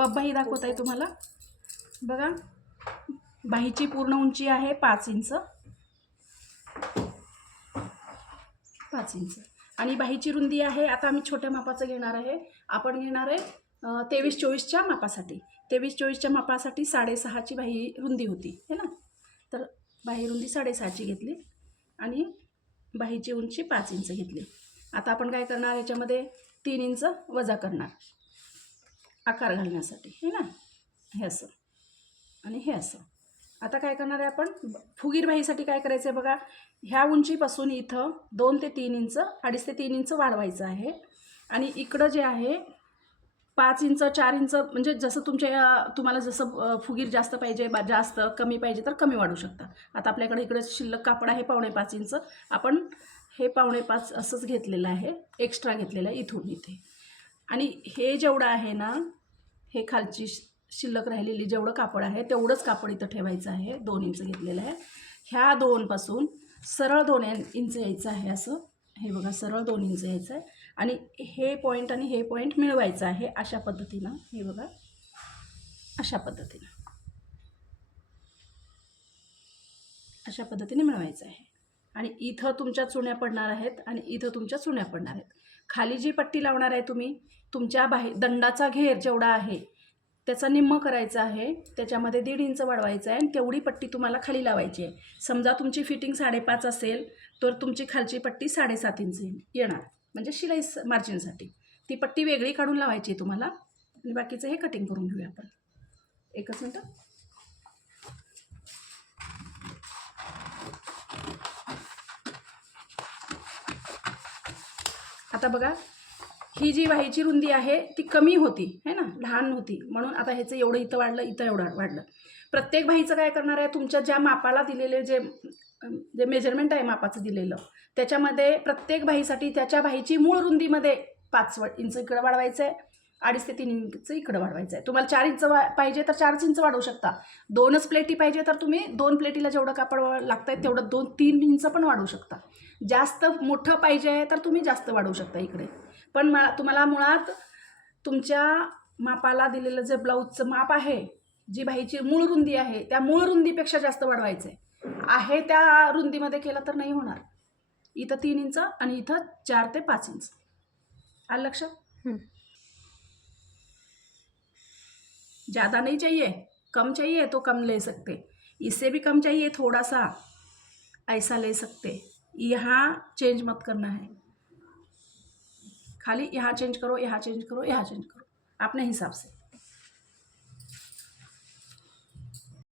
Puff बाही दाखवत आहे तुम्हाला। बघा, बाहीची पूर्ण उंची आहे 5 इंच, 5 इंच आणि बाहीची रुंदी आहे, आता आम्ही छोट्या मापाचं घेणार आहे, आपण घेणार आहे 23-24च्या मापासाठी। 23-24च्या मापासाठी 6.5ची बाही रुंदी होती है ना, तर बाही रुंदी 6.5ची घेतली आणि बाहीची उंची 5 इंच घेतली। आता आपण काय करणार, याच्यामध्ये 3 इंच वजा करणार आकार घालण्यासाठी है ना, हे असं आणि हे असं। आता काय करणार आहे आपण, फुगीर बाहीसाठी काय करायचं आहे बघा, ह्या उंचीपासून इथं 2 ते 3 इंच, 2.5 ते 3 इंच वाढवायचं आहे आणि इकडं जे आहे 5 इंच 4 इंच, म्हणजे जसं तुम्हाला जसं फुगीर जास्त पाहिजे, जास्त कमी पाहिजे तर कमी वाढू शकता। आता आपल्याकडे इकडे शिल्लक कापड आहे 5.25 इंच, आपण हे 5.25 असंच घेतलेलं आहे, एक्स्ट्रा घेतलेलं आहे इथून इथे। आणि हे जेवढं आहे ना, हे खालची शिल्लक राहिलेली जेवढं कापड आहे तेवढंच कापड इथं ठेवायचं आहे, 2 इंच घेतलेलं आहे। ह्या 2 पासून सरळ 2 इंच यायचं आहे, असं हे बघा, सरळ 2 इंच यायचं आहे आणि हे पॉईंट आणि हे पॉईंट मिळवायचं आहे अशा पद्धतीनं, हे बघा अशा पद्धतीने मिळवायचं आहे। आणि इथं तुमच्या चुण्या पडणार आहेत आणि इथं तुमच्या चुण्या पडणार आहेत। खाली जी पट्टी लावणार आहे तुम्ही, तुमच्या दंडाचा घेर जेवढा आहे त्याचा निम्म करायचा आहे, त्याच्यामध्ये 1.5 इंच वाढवायचं आहे आणि तेवढी पट्टी तुम्हाला खाली लावायची आहे। समजा तुमची फिटिंग 5.5 असेल तर तुमची खालची पट्टी 7.5 इंच येणार, म्हणजे शिलाई मार्जिनसाठी ती पट्टी वेगळी काढून लावायची आहे तुम्हाला। आणि बाकीचं हे कटिंग करून घेऊया आपण, एकच मिनटं। आता बघा, ही जी बाहीची रुंदी आहे ती कमी होती है ना, लहान होती, म्हणून आता ह्याचं एवढं इथं वाढलं, इथं एवढं वाढलं। प्रत्येक बाहीचं काय करणार आहे, तुमच्या ज्या मापाला दिलेले जे मेजरमेंट आहे मापाचं दिलेलं, त्याच्यामध्ये प्रत्येक बाहीसाठी त्याच्या बाहीची मूळ रुंदीमध्ये 5 इंच इकडं वाढवायचं आहे, 2.5 ते 3 इंच इकडं वाढवायचं आहे। तुम्हाला 4 इंच पाहिजे तर 4 इंच वाढवू शकता, 2च प्लेटी पाहिजे तर तुम्ही 2 प्लेटीला जेवढं कापड लागतं आहे तेवढं 2-3 इंच पण वाढवू शकता। जास्त मोठं पाहिजे तर तुम्ही जास्त वाढवू शकता इकडे, पण तुम्हाला मुळात तुमच्या मापाला दिलेलं जे ब्लाऊजचं माप आहे, जी बाहीची मूळ रुंदी आहे त्या मूळ रुंदीपेक्षा जास्त वाढवायचं आहे, त्या रुंदीमध्ये केलं तर नाही होणार। इथं 3 इंच आणि इथं 4 ते 5 इंच, आलं लक्षात। ज़्यादा नहीं चाहिए, कम चाहिए तो कम ले सकते, इससे भी कम चाहिए थोड़ा सा, ऐसा ले सकते। यहाँ चेंज मत करना है, खाली यहाँ चेंज करो, यहाँ चेंज करो, यहाँ चेंज करो अपने हिसाब से।